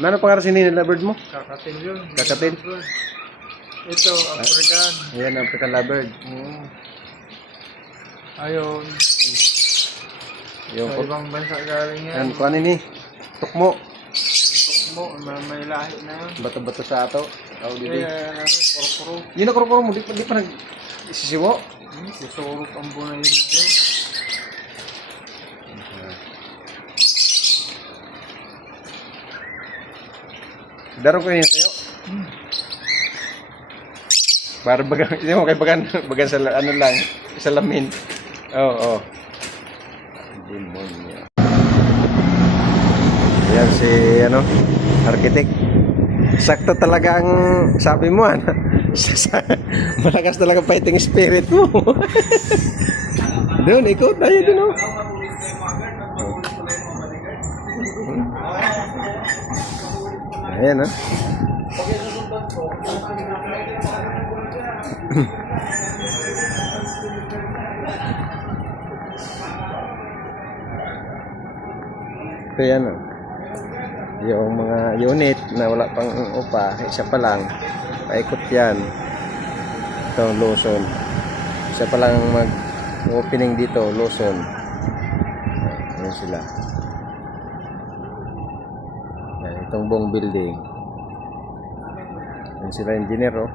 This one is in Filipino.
Ano pangalan sinini lovebird mo? Kakatil yun. Kakatil? Ito, African. Ayan, African lovebird. Oo. Ayun. Yung Sa ibang bansa galing yan. Yan, kuha ni. Tukmo. Tukmo, may lahi na yun. Bato-bato sa ato. Tao dito. Ano, kuro-kuro. Yun na kuro mo. Di pa nagsisiwo. Susurot ang bunay na yun. Daro ko yun sa'yo. Para bagan, hindi mo kay bagan sa ano lang, sa lamin. Oo, oh. Demonyo. Yan si ano, architect. Sakto talaga ang sabi mo, ano? Malakas talaga fighting spirit mo. Doon, ikaw tayo doon, oh. Ayan, oh. Ito yan, oh. Yung mga unit na wala pang upa, isa pa lang, paikot yan. Ito, Luzon. Isa pa lang mag-opening dito, Luzon. Ayan sila. Yan, itong buong building. Yan sila engineer, oh.